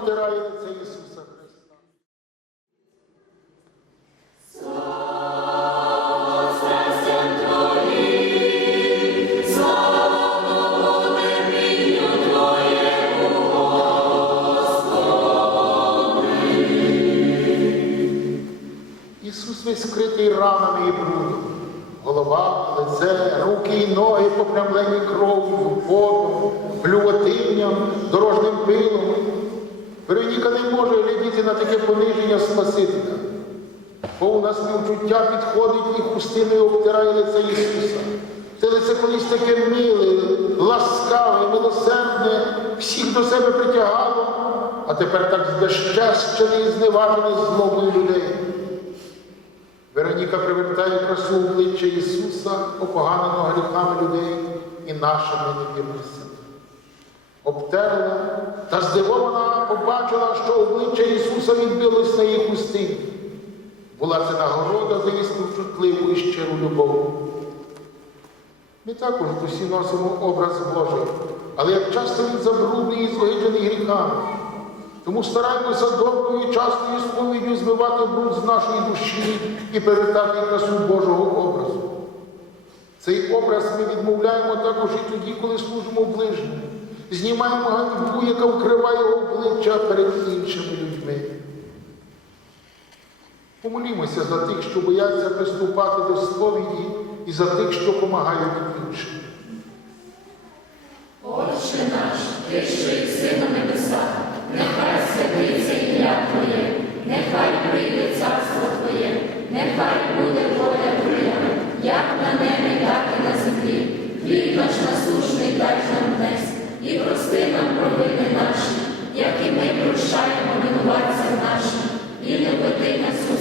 обтирає лице Ісуса Повна співчуття підходить і хустиною обтирає лице Ісуса. Це лице колись таке миле, ласкаве, милосердне, всіх до себе притягало, а тепер так збезчещене і зневажене злобою людей. Вероніка привертає красу обличчя Ісуса, опоганеного гріхами людей і нашими невірностями. Обтерла та здивована побачила, що обличчя Ісуса відбилось на її хустині. Була це нагорода за її співчутливу і щиру любов. Ми також усі носимо образ Божий, але як часто він забрудний і злогиджений гріхами. Тому стараємося доброю і частою сповіддю змивати бруд з нашої душі і перевертати красу Божого образу. Цей образ ми відмовляємо також і тоді, коли служимо ближньому. Знімаємо ганьбу, яка вкриває обличчя перед іншими людьми. Помолімося за тих, що бояться приступати до сповіді, і за тих, що допомагають іншим. Отче наш, ти що єси на небесах, нехай святиться ім'я Твоє, нехай прийде царство Твоє, нехай буде воля Твоя, як на небі, так і на землі. Хліб наш насушний дай нам днес, і прости нам провини наші, як і ми прощаємо винуватцям нашим, і не веди нас у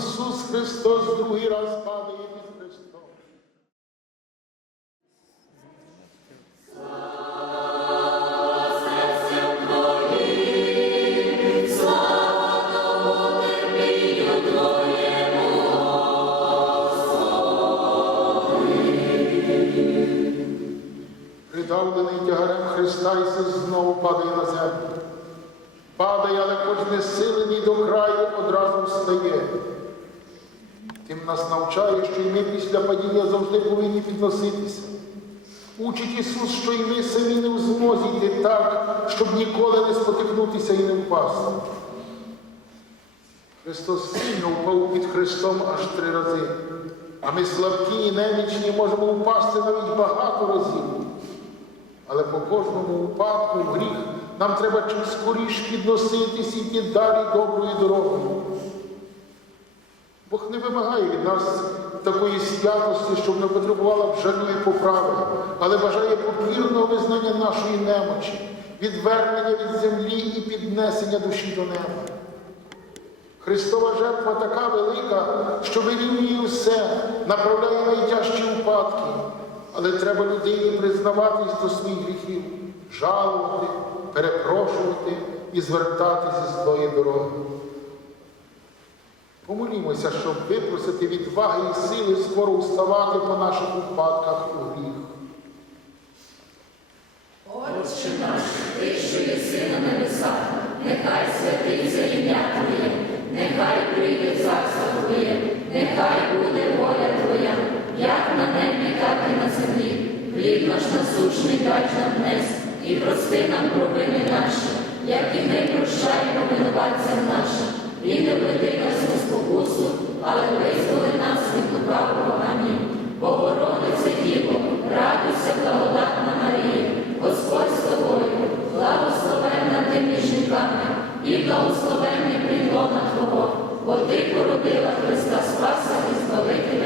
сьома. Ісус Христос другий раз Тим нас навчає, що і ми після падіння завжди повинні підноситися. Учить Ісус, що і ми самі не в змозі йти так, щоб ніколи не спотикнутися і не впасти. Христос сильно впав під Христом аж три рази. А ми слабкі і немічні можемо впасти навіть багато разів. Але по кожному випадку в гріх нам треба чим скоріш підноситись і йти далі доброю дорогою. Бог не вимагає від нас такої святості, щоб не потребувала б жалю поправи, але бажає покірного визнання нашої немочі, відвернення від землі і піднесення душі до неба. Христова жертва така велика, що вирівнює все, направляє найтяжчі упадки. Але треба людині признаватись до своїх гріхів, жалувати, перепрошувати і звертатися зі злої дороги. Помолімося, щоб випросити відваги і сили скоро вставати по наших упадках у гріх. Отче наш, ти, що єси на небесах, нехай святиться ім'я Твоє, нехай прийде царство Твоє, нехай буде воля Твоя, як на небі, так і на землі. Хліб наш насущний дай нам днес, і прости нам провини наші, як і ми прощаємо винуватцям нашим. І не введи нас у спокусу, але визволи нас від лукавого. Амінь. Богородице Діво, радуйся, благодатна Марія, Господь з тобою, благословенна ти між жінками, і благословенний прилона Твого, бо ти породила Христа Спаса і Збавителя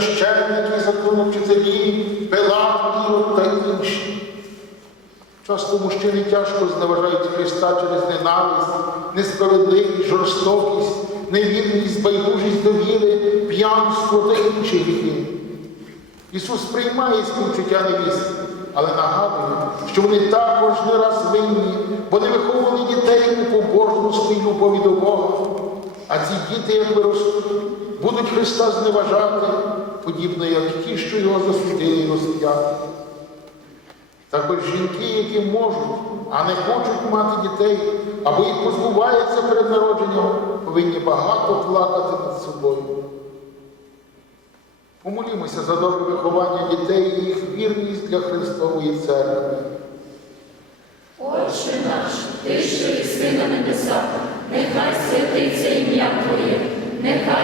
священники, законовчителі, Пилат, та інші. Часто мужчини тяжко зневажають Христа через ненависть, несправедливість, жорстокість, невірність, байдужість до віри, п'янство та інші гріхи. Ісус приймає співчуття невістки, але нагадує, що вони також не раз винні, бо не виховували дітей у побожності й любові до Бога. А ці діти, як виростуть, будуть Христа зневажати, подібно як ті, що його засудили і розп'яли. Також жінки, які можуть, а не хочуть мати дітей, або їх позбуваються перед народженням, повинні багато плакати над собою. Помолімося за добре виховання дітей і їх вірність для Христової церкви. Отче наш, ти, що єси на небесах, нехай святиться ім'я Твоє, нехай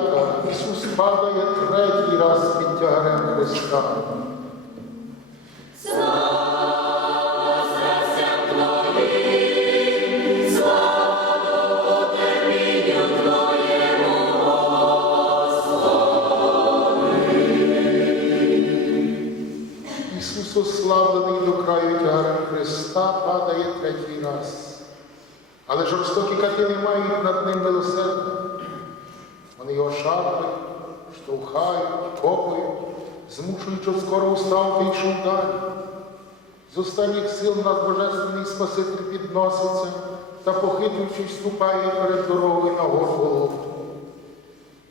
Дев'ята. Ісус падає третій раз під тягарем Христа. Ісус, ославлений до краю тягарем Христа, падає третій раз. Але жорстокі кати не мають над ним милосердя. Вони його шарпають, штовхають, копають, змушуючи скоро уставити і йшов далі. З останніх сил наш Божественний Спаситель підноситься та, похитуючись, ступає перед дорогою на гору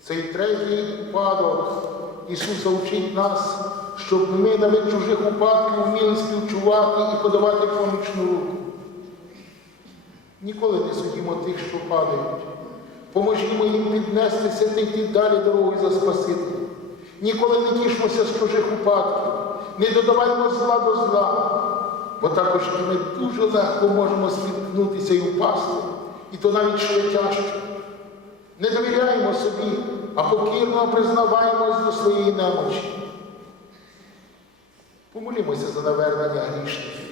Цей третій упадок Ісуса вчить нас, щоб ми навіть чужих упадків вміли співчувати і подавати помічну руку. Ніколи не судімо тих, що падають, Поможімо їм піднестися та йти далі дорогою за Спасителем. Ніколи не тішмося з чужих упадків, не додаваймо зла до зла, бо також і ми дуже легко можемо спіткнутися і впасти, і то навіть ще тяжче. Не довіряємо собі, а покірно признаваємось до своєї немочі. Помолімося за навернення грішників.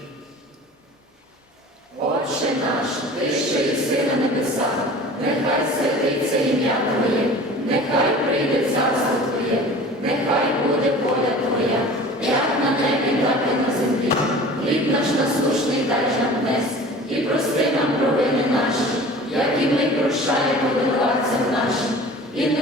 Отче наш, ти що єси на небесах, нехай святиться ім'я Твоє, нехай прийде царство Твоє, нехай буде воля Твоя, як на небі, так і на землі. Хліб наш насушний дай нам днес, і прости нам провини наші, як і ми прощаємо винуватцям нашим. І не